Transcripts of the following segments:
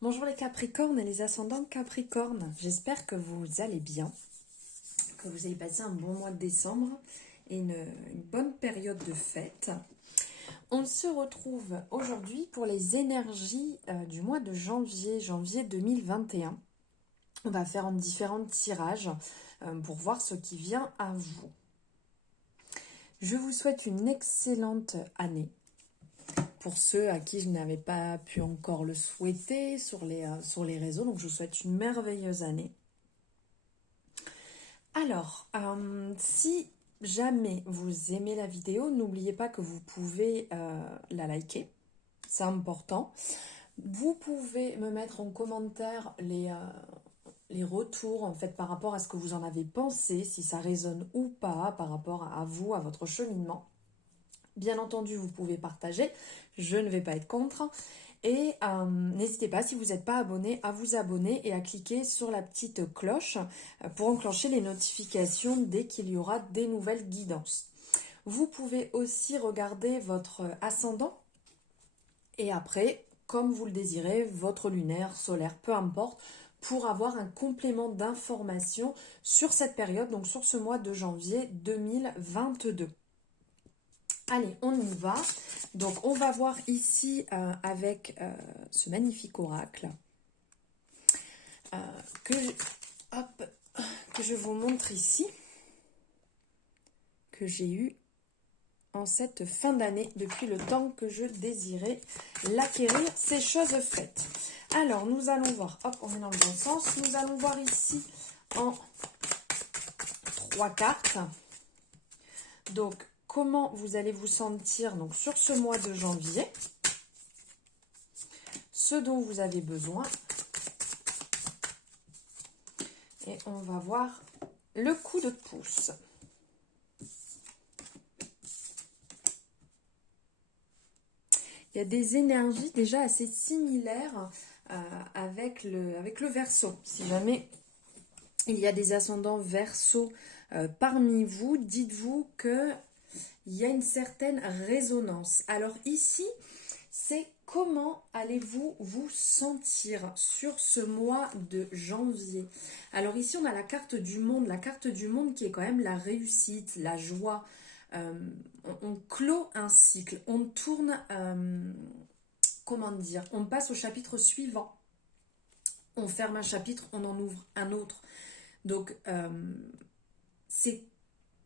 Bonjour les Capricornes et les ascendants Capricorne. J'espère que vous allez bien, que vous avez passé un bon mois de décembre et une bonne période de fête. On se retrouve aujourd'hui pour les énergies du mois de janvier 2021. On va faire en différents tirages pour voir ce qui vient à vous. Je vous souhaite une excellente année. Pour ceux à qui je n'avais pas pu encore le souhaiter sur les réseaux, donc je vous souhaite une merveilleuse année. Alors, si jamais vous aimez la vidéo, n'oubliez pas que vous pouvez la liker, c'est important. Vous pouvez me mettre en commentaire les retours en fait par rapport à ce que vous en avez pensé, si ça résonne ou pas par rapport à vous, à votre cheminement. Bien entendu, vous pouvez partager, je ne vais pas être contre. Et n'hésitez pas, si vous n'êtes pas abonné, à vous abonner et à cliquer sur la petite cloche pour enclencher les notifications dès qu'il y aura des nouvelles guidances. Vous pouvez aussi regarder votre ascendant et après, comme vous le désirez, votre lunaire, solaire, peu importe, pour avoir un complément d'information sur cette période, donc sur ce mois de janvier 2022. Allez, on y va. Donc, on va voir ici avec ce magnifique oracle que je vous montre ici, que j'ai eu en cette fin d'année depuis le temps que je désirais l'acquérir, ces choses faites. Alors, nous allons voir, hop, on est dans le bon sens, nous allons voir ici en 3 cartes. Donc, comment vous allez vous sentir donc, sur ce mois de janvier, ce dont vous avez besoin. Et on va voir le coup de pouce. Il y a des énergies déjà assez similaires avec le Verseau. Si jamais il y a des ascendants Verseau parmi vous, dites-vous qu'il y a une certaine résonance. Alors ici, c'est comment allez-vous vous sentir sur ce mois de janvier. Alors ici, on a la carte du monde qui est quand même la réussite, la joie. On clôt un cycle, on tourne, comment dire, on passe au chapitre suivant. On ferme un chapitre, on en ouvre un autre. Donc, c'est,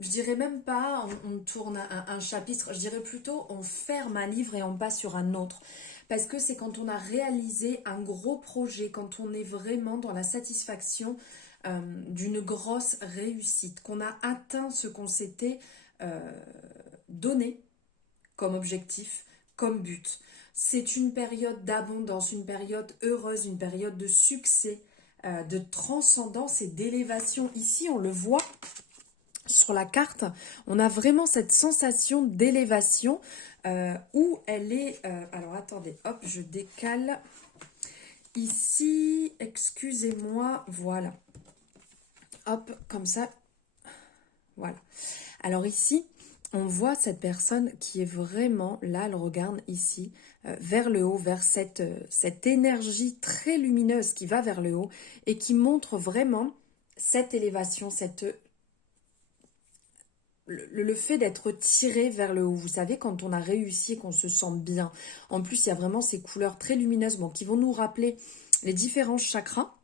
je dirais même pas on tourne un chapitre, je dirais plutôt on ferme un livre et on passe sur un autre. Parce que c'est quand on a réalisé un gros projet, quand on est vraiment dans la satisfaction d'une grosse réussite, qu'on a atteint ce qu'on s'était donné comme objectif, comme but. C'est une période d'abondance, une période heureuse, une période de succès, de transcendance et d'élévation. Ici, on le voit sur la carte, on a vraiment cette sensation d'élévation où elle est... alors attendez, hop, je décale. Ici, excusez-moi, voilà. Hop, comme ça. Voilà. Alors ici, on voit cette personne qui est vraiment, là, elle regarde ici, vers le haut, vers cette énergie très lumineuse qui va vers le haut et qui montre vraiment cette élévation, le fait d'être tiré vers le haut. Vous savez, quand on a réussi et qu'on se sent bien. En plus, il y a vraiment ces couleurs très lumineuses qui vont nous rappeler les différents chakras.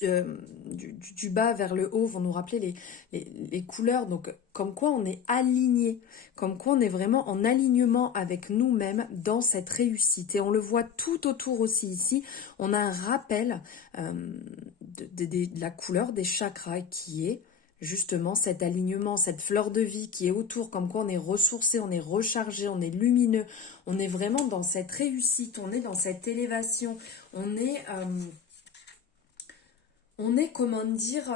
Du bas vers le haut vont nous rappeler les couleurs, donc comme quoi on est aligné, comme quoi on est vraiment en alignement avec nous-mêmes dans cette réussite. Et on le voit tout autour aussi ici, on a un rappel de la couleur des chakras qui est justement cet alignement, cette fleur de vie qui est autour, comme quoi on est ressourcé, on est rechargé, on est lumineux, on est vraiment dans cette réussite, on est dans cette élévation, on est comment dire,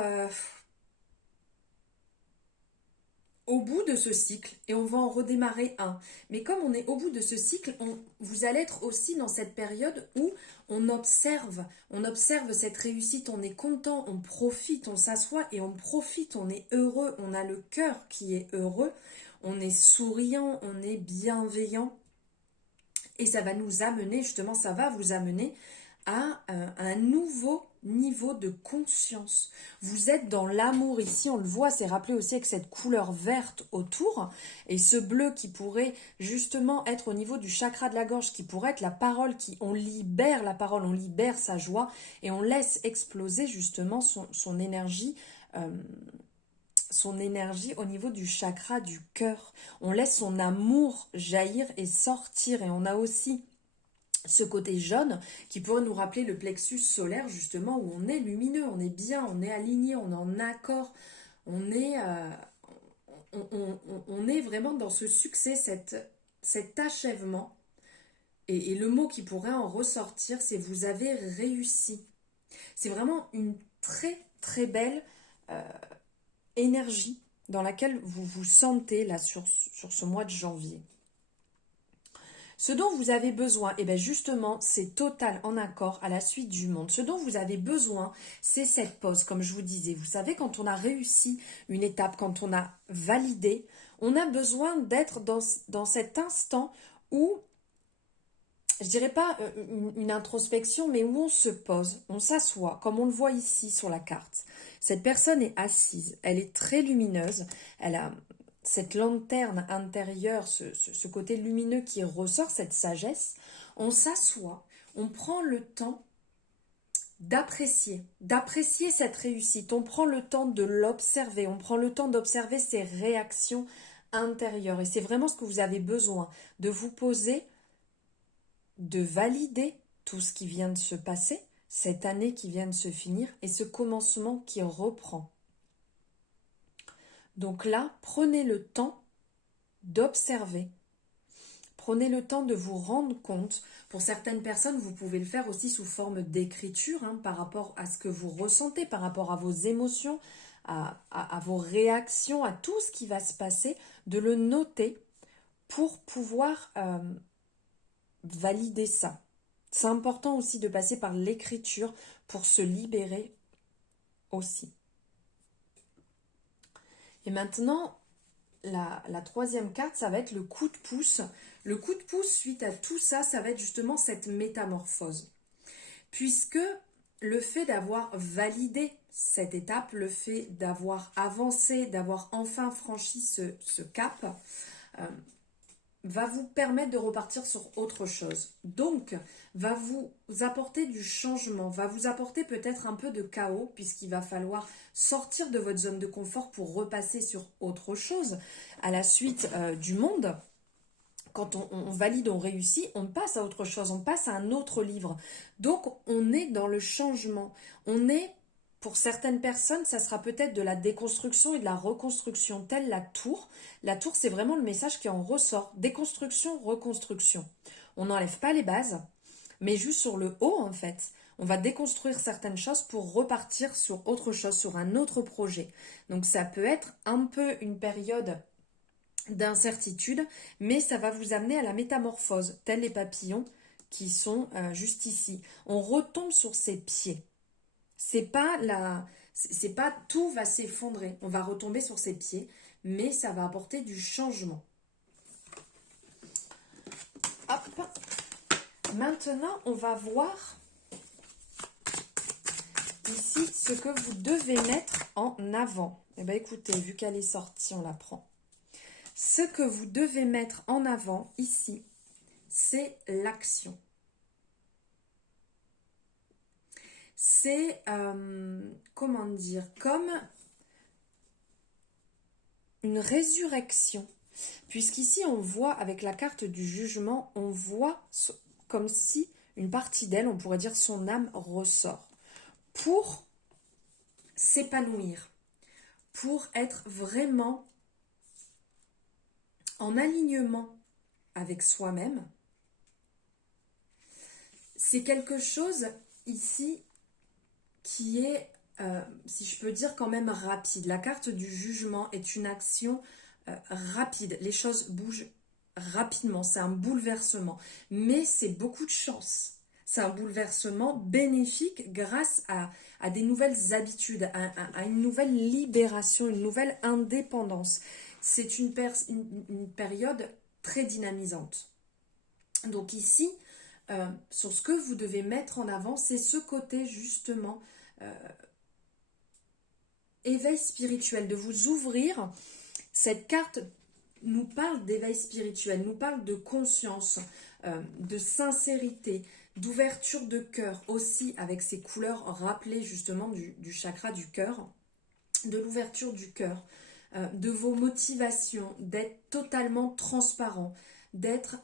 au bout de ce cycle et on va en redémarrer un. Mais comme on est au bout de ce cycle, vous allez être aussi dans cette période où on observe cette réussite, on est content, on profite, on s'assoit et on profite, on est heureux, on a le cœur qui est heureux, on est souriant, on est bienveillant et ça va nous amener, justement, ça va vous amener à un nouveau niveau de conscience. Vous êtes dans l'amour ici, on le voit, c'est rappelé aussi avec cette couleur verte autour et ce bleu qui pourrait justement être au niveau du chakra de la gorge, qui pourrait être la parole, on libère la parole, on libère sa joie et on laisse exploser justement son énergie. Son énergie au niveau du chakra du cœur. On laisse son amour jaillir et sortir. Et on a aussi ce côté jaune qui pourrait nous rappeler le plexus solaire, justement, où on est lumineux, on est bien, on est aligné, on est en accord, on est, on est vraiment dans ce succès, cet achèvement. Et le mot qui pourrait en ressortir, c'est vous avez réussi. C'est vraiment une très très belle énergie dans laquelle vous vous sentez là sur ce mois de janvier. Ce dont vous avez besoin, et bien justement, c'est total en accord à la suite du monde. Ce dont vous avez besoin, c'est cette pause, comme je vous disais. Vous savez, quand on a réussi une étape, quand on a validé, on a besoin d'être dans cet instant où, je dirais pas une introspection, mais où on se pose, on s'assoit, comme on le voit ici sur la carte. Cette personne est assise, elle est très lumineuse, elle a cette lanterne intérieure, ce côté lumineux qui ressort, cette sagesse. On s'assoit, on prend le temps d'apprécier cette réussite, on prend le temps de l'observer, on prend le temps d'observer ses réactions intérieures. Et c'est vraiment ce que vous avez besoin, de vous poser, de valider tout ce qui vient de se passer, cette année qui vient de se finir et ce commencement qui reprend. Donc là, prenez le temps d'observer. Prenez le temps de vous rendre compte. Pour certaines personnes, vous pouvez le faire aussi sous forme d'écriture, par rapport à ce que vous ressentez, par rapport à vos émotions, à vos réactions, à tout ce qui va se passer, de le noter pour pouvoir valider ça. C'est important aussi de passer par l'écriture pour se libérer aussi. Et maintenant, la troisième carte, ça va être le coup de pouce. Le coup de pouce, suite à tout ça, ça va être justement cette métamorphose. Puisque le fait d'avoir validé cette étape, le fait d'avoir avancé, d'avoir enfin franchi ce cap, va vous permettre de repartir sur autre chose. Donc, va vous apporter du changement, va vous apporter peut-être un peu de chaos, puisqu'il va falloir sortir de votre zone de confort pour repasser sur autre chose. À la suite du monde, quand on valide, on réussit, on passe à autre chose, on passe à un autre livre. Donc, on est dans le changement. On est, pour certaines personnes, ça sera peut-être de la déconstruction et de la reconstruction, telle la tour. La tour, c'est vraiment le message qui en ressort. Déconstruction, reconstruction. On n'enlève pas les bases, mais juste sur le haut, en fait. On va déconstruire certaines choses pour repartir sur autre chose, sur un autre projet. Donc, ça peut être un peu une période d'incertitude, mais ça va vous amener à la métamorphose, tels les papillons qui sont juste ici. On retombe sur ses pieds. C'est pas tout va s'effondrer. On va retomber sur ses pieds, mais ça va apporter du changement. Hop. Maintenant, on va voir ici ce que vous devez mettre en avant. Eh bien, écoutez, vu qu'elle est sortie, on la prend. Ce que vous devez mettre en avant ici, c'est l'action. C'est, comment dire, comme une résurrection. Puisqu'ici, on voit, avec la carte du jugement, on voit comme si une partie d'elle, on pourrait dire son âme, ressort. Pour s'épanouir, pour être vraiment en alignement avec soi-même. C'est quelque chose ici qui est, si je peux dire, quand même rapide. La carte du jugement est une action rapide. Les choses bougent rapidement. C'est un bouleversement. Mais c'est beaucoup de chance. C'est un bouleversement bénéfique grâce à des nouvelles habitudes, à une nouvelle libération, une nouvelle indépendance. C'est une période très dynamisante. Donc ici, sur ce que vous devez mettre en avant, c'est ce côté justement éveil spirituel, de vous ouvrir. Cette carte nous parle d'éveil spirituel, nous parle de conscience, de sincérité, d'ouverture de cœur, aussi avec ces couleurs rappelées justement du chakra du cœur, de l'ouverture du cœur, de vos motivations, d'être totalement transparent, d'être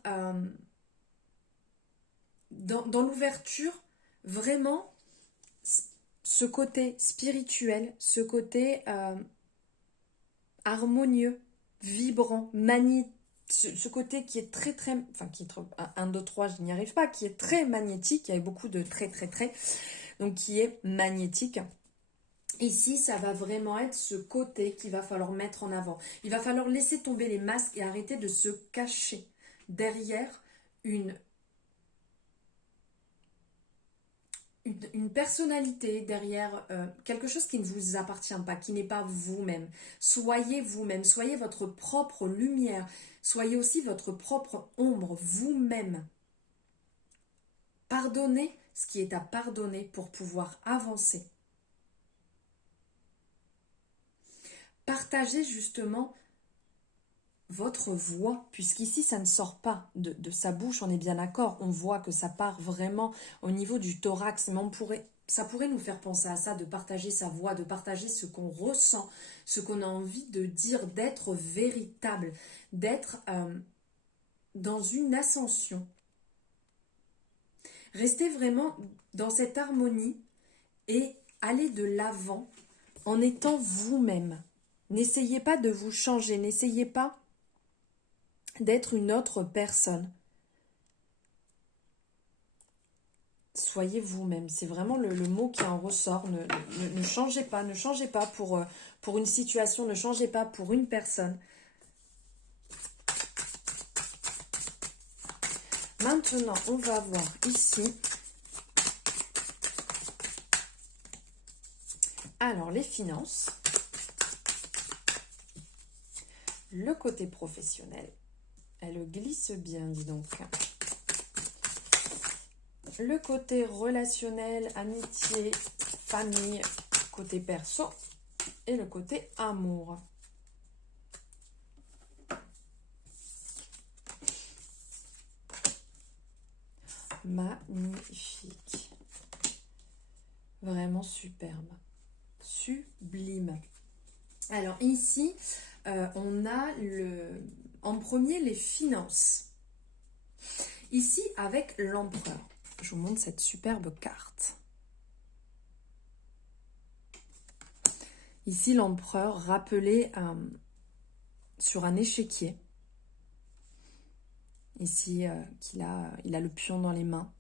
dans l'ouverture, vraiment ce côté spirituel, ce côté harmonieux, vibrant, magnétique, ce côté qui est très, enfin qui est 1, 2, 3, je n'y arrive pas, qui est très magnétique, il y a beaucoup de très, donc qui est magnétique. Ici, ça va vraiment être ce côté qu'il va falloir mettre en avant. Il va falloir laisser tomber les masques et arrêter de se cacher derrière une personnalité, derrière quelque chose qui ne vous appartient pas, qui n'est pas vous-même. Soyez vous-même, soyez votre propre lumière, soyez aussi votre propre ombre, vous-même. Pardonnez ce qui est à pardonner pour pouvoir avancer. Partagez justement votre voix, puisqu'ici ça ne sort pas de sa bouche, on est bien d'accord, on voit que ça part vraiment au niveau du thorax, mais ça pourrait nous faire penser à ça, de partager sa voix, de partager ce qu'on ressent, ce qu'on a envie de dire, d'être véritable, d'être dans une ascension. Restez vraiment dans cette harmonie et allez de l'avant en étant vous-même. N'essayez pas de vous changer, n'essayez pas d'être une autre personne. Soyez vous-même, c'est vraiment le mot qui en ressort. Ne changez pas, pour une situation, ne changez pas pour une personne. Maintenant, on va voir ici. Alors, les finances, le côté professionnel, elle glisse bien, dis donc. Le côté relationnel, amitié, famille, côté perso et le côté amour. Magnifique. Vraiment superbe. Sublime. Alors ici, on a en premier les finances. Ici, avec l'empereur. Je vous montre cette superbe carte. Ici, l'empereur rappelé sur un échiquier. Ici, il a le pion dans les mains.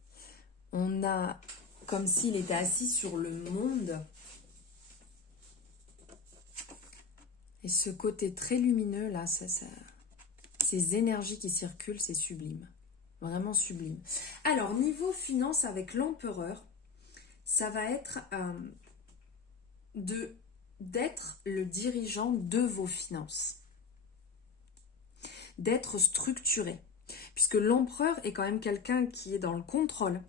On a comme s'il était assis sur le monde. Et ce côté très lumineux, là, ces énergies qui circulent, c'est sublime. Vraiment sublime. Alors, niveau finance avec l'empereur, ça va être d'être le dirigeant de vos finances. D'être structuré. Puisque l'empereur est quand même quelqu'un qui est dans le contrôle,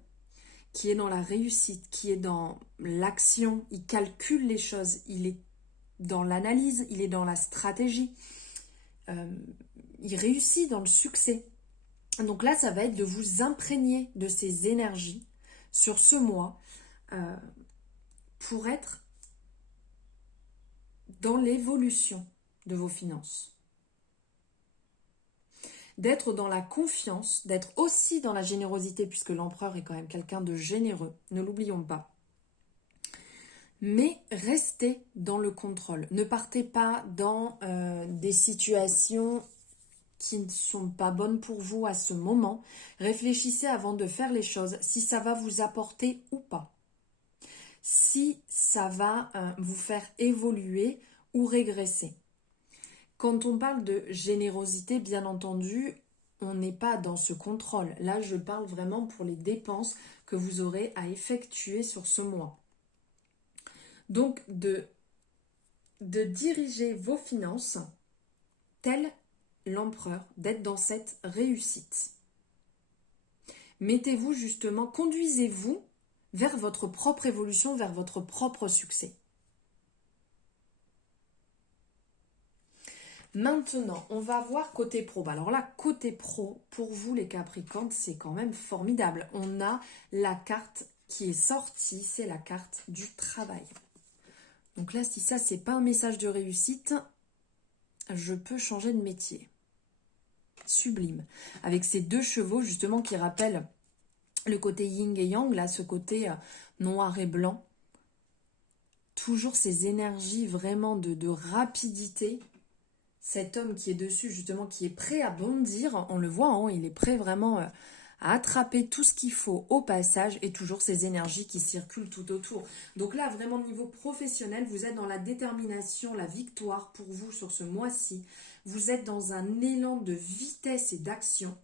qui est dans la réussite, qui est dans l'action, il calcule les choses, il est dans l'analyse, il est dans la stratégie, il réussit dans le succès. Donc là, ça va être de vous imprégner de ces énergies sur ce mois pour être dans l'évolution de vos finances. D'être dans la confiance, d'être aussi dans la générosité, puisque l'empereur est quand même quelqu'un de généreux, ne l'oublions pas. Mais restez dans le contrôle. Ne partez pas dans des situations qui ne sont pas bonnes pour vous à ce moment. Réfléchissez avant de faire les choses, si ça va vous apporter ou pas. Si ça va vous faire évoluer ou régresser. Quand on parle de générosité, bien entendu, on n'est pas dans ce contrôle. Là, je parle vraiment pour les dépenses que vous aurez à effectuer sur ce mois. Donc, de diriger vos finances tel l'empereur, d'être dans cette réussite. Mettez-vous justement, conduisez-vous vers votre propre évolution, vers votre propre succès. Maintenant, on va voir côté pro. Alors là, côté pro, pour vous les Capricornes, c'est quand même formidable. On a la carte qui est sortie, c'est la carte du travail. Donc là, si ça, c'est pas un message de réussite, je peux changer de métier. Sublime. Avec ces deux chevaux, justement, qui rappellent le côté yin et yang, là, ce côté noir et blanc. Toujours ces énergies vraiment de rapidité. Cet homme qui est dessus, justement, qui est prêt à bondir, on le voit, hein, il est prêt vraiment à attraper tout ce qu'il faut au passage, et toujours ces énergies qui circulent tout autour. Donc là, vraiment, niveau professionnel, vous êtes dans la détermination, la victoire pour vous sur ce mois-ci. Vous êtes dans un élan de vitesse et d'action.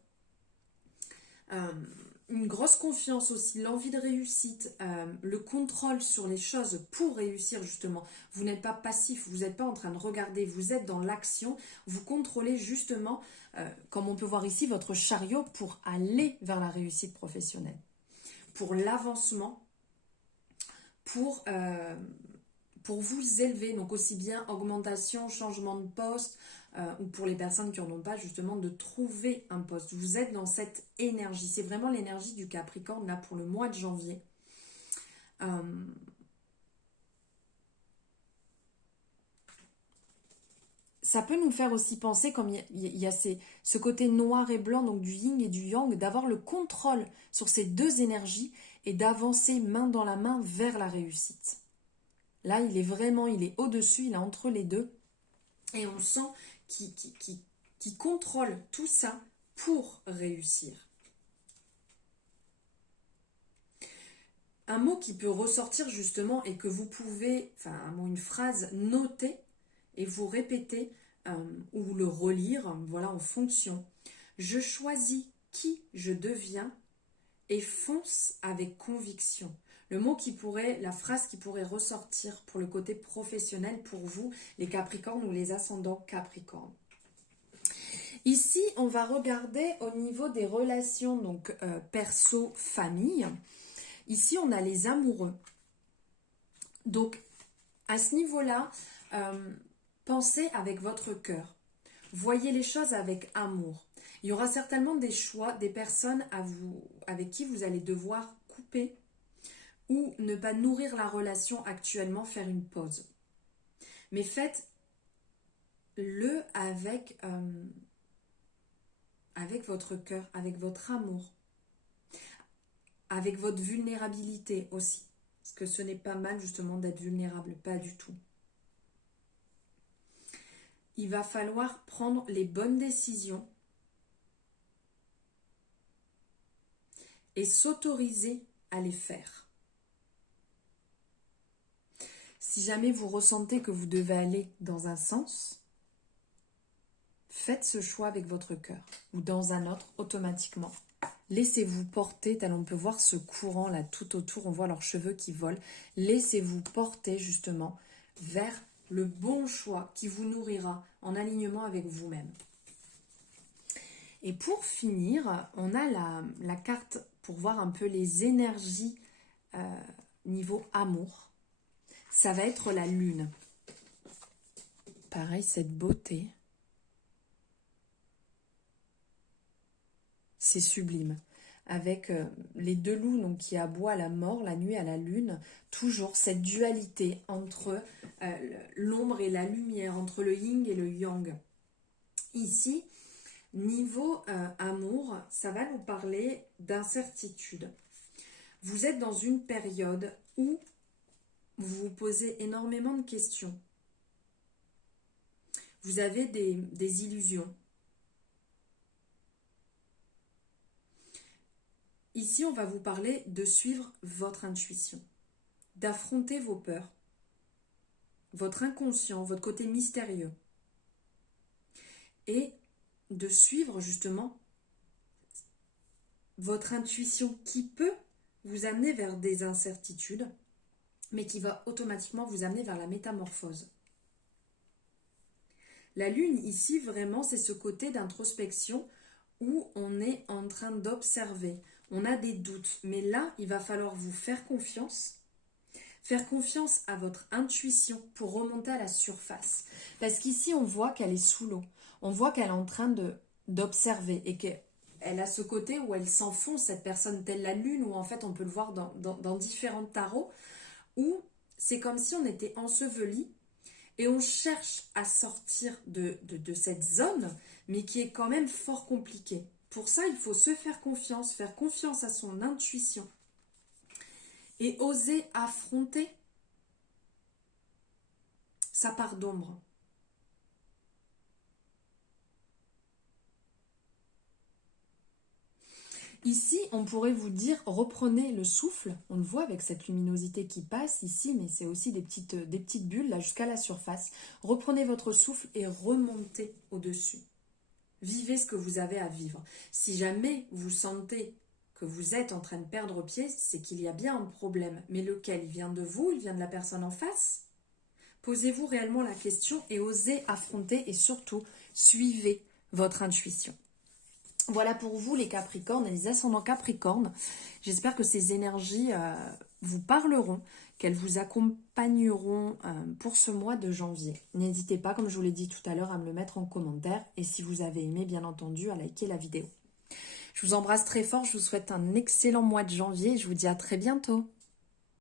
Une grosse confiance aussi, l'envie de réussite, le contrôle sur les choses pour réussir justement. Vous n'êtes pas passif, vous n'êtes pas en train de regarder, vous êtes dans l'action, vous contrôlez justement, comme on peut voir ici, votre chariot pour aller vers la réussite professionnelle, pour l'avancement, pour vous élever, donc aussi bien augmentation, changement de poste, ou pour les personnes qui n'en ont pas, justement, de trouver un poste. Vous êtes dans cette énergie. C'est vraiment l'énergie du Capricorne, là, pour le mois de janvier. Ça peut nous faire aussi penser, comme il y a ce côté noir et blanc, donc du yin et du yang, d'avoir le contrôle sur ces deux énergies et d'avancer main dans la main vers la réussite. Là, il est au-dessus, il est entre les deux. Et on sent qui contrôle tout ça pour réussir. Un mot qui peut ressortir justement et que vous pouvez, enfin un mot, une phrase, noter et vous répéter ou le relire, voilà, en fonction. Je choisis qui je deviens et fonce avec conviction. Le mot qui pourrait, la phrase qui pourrait ressortir pour le côté professionnel pour vous, les Capricornes ou les ascendants Capricornes. Ici, on va regarder au niveau des relations, donc perso-famille. Ici, on a les amoureux. Donc, à ce niveau-là, pensez avec votre cœur. Voyez les choses avec amour. Il y aura certainement des choix, des personnes avec qui vous allez devoir couper ou ne pas nourrir la relation actuellement, faire une pause. Mais faites-le avec votre cœur, avec votre amour, avec votre vulnérabilité aussi. Parce que ce n'est pas mal justement d'être vulnérable, pas du tout. Il va falloir prendre les bonnes décisions et s'autoriser à les faire. Si jamais vous ressentez que vous devez aller dans un sens, faites ce choix avec votre cœur ou dans un autre automatiquement. Laissez-vous porter, tel on peut voir ce courant là tout autour, on voit leurs cheveux qui volent. Laissez-vous porter justement vers le bon choix qui vous nourrira en alignement avec vous-même. Et pour finir, on a la carte pour voir un peu les énergies niveau amour. Ça va être la lune. Pareil, cette beauté. C'est sublime. Avec les deux loups donc, qui aboient la mort, la nuit à la lune. Toujours cette dualité entre l'ombre et la lumière, entre le yin et le yang. Ici, niveau amour, ça va nous parler d'incertitude. Vous êtes dans une période où vous vous posez énormément de questions. Vous avez des illusions. Ici, on va vous parler de suivre votre intuition, d'affronter vos peurs, votre inconscient, votre côté mystérieux, et de suivre justement votre intuition qui peut vous amener vers des incertitudes, mais qui va automatiquement vous amener vers la métamorphose. La lune ici, vraiment, c'est ce côté d'introspection où on est en train d'observer. on a des doutes. Mais là, il va falloir vous faire confiance. Faire confiance à votre intuition pour remonter à la surface. Parce qu'ici, on voit qu'elle est sous l'eau. On voit qu'elle est en train d'observer et qu'elle a ce côté où elle s'enfonce, cette personne, telle la lune, où en fait, on peut le voir dans différents tarots, où c'est comme si on était enseveli et on cherche à sortir de cette zone, mais qui est quand même fort compliquée. Pour ça, il faut se faire confiance à son intuition et oser affronter sa part d'ombre. Ici, on pourrait vous dire, reprenez le souffle. On le voit avec cette luminosité qui passe ici, mais c'est aussi des petites bulles là jusqu'à la surface. Reprenez votre souffle et remontez au-dessus. Vivez ce que vous avez à vivre. Si jamais vous sentez que vous êtes en train de perdre pied, c'est qu'il y a bien un problème. Mais lequel? Il vient de vous? Il vient de la personne en face? Posez-vous réellement la question et osez affronter et surtout suivez votre intuition. Voilà pour vous les Capricornes et les ascendants Capricornes. J'espère que ces énergies vous parleront, qu'elles vous accompagneront pour ce mois de janvier. N'hésitez pas, comme je vous l'ai dit tout à l'heure, à me le mettre en commentaire. Et si vous avez aimé, bien entendu, à liker la vidéo. Je vous embrasse très fort, je vous souhaite un excellent mois de janvier et je vous dis à très bientôt.